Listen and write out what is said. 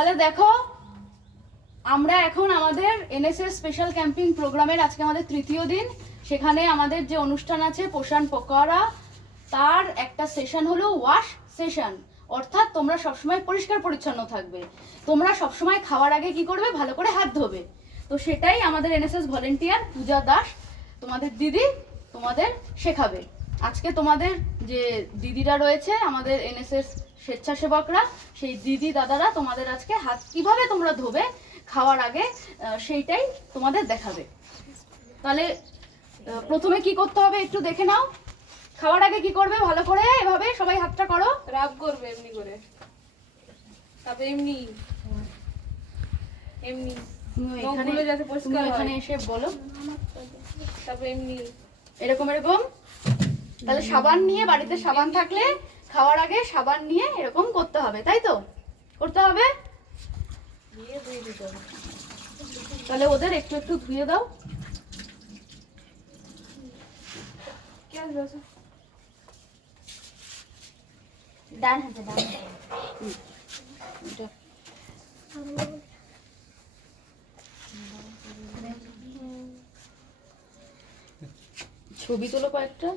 তাহলে দেখো, আমরা এখন আমাদের এনএসএস স্পেশাল ক্যাম্পিং প্রোগ্রামের আজকে আমাদের তৃতীয় দিন। সেখানে আমাদের যে অনুষ্ঠান আছে পোষণ পকোড়া, তার একটা সেশন হলো ওয়াশ সেশন, অর্থাৎ তোমরা সবসময় পরিষ্কার পরিচ্ছন্ন থাকবে। তোমরা সবসময় খাওয়ার আগে কি করবে, ভালো করে হাত ধোবে। তো সেটাই আমাদের এনএসএস ভলেন্টিয়ার পূজা দাস, তোমাদের দিদি, তোমাদের শেখাবে। আজকে তোমাদের যে দিদিরা রয়েছে আমাদের এনএসএস স্বেচ্ছাসেবকরা, সেই দিদি দাদারা তোমাদের আজকে হাত কিভাবে তোমরা ধোবে খাওয়ার আগে সেইটাই তোমাদের দেখাবে। তাহলে প্রথমে কি করতে হবে একটু দেখে নাও। খাওয়ার আগে কি করবে, ভালো করে এভাবে সবাই হাতটা করো, রাব করবে এমনি করে, তারপরে এমনি এমনি নখগুলো যাতে পরিষ্কার হয়। এখানে এসে বলো, তারপরে এমনি এরকম এরকম। তাহলে সাবান নিয়ে, বাড়িতে সাবান থাকলে খাওয়ার আগে সাবান নিয়ে এরকম করতে হবে, তাই তো? করতে হবে। তাহলে ওদের একটু একটু ধুয়ে দাও। ডান হাতে ছবি তোলো কয়েকটা।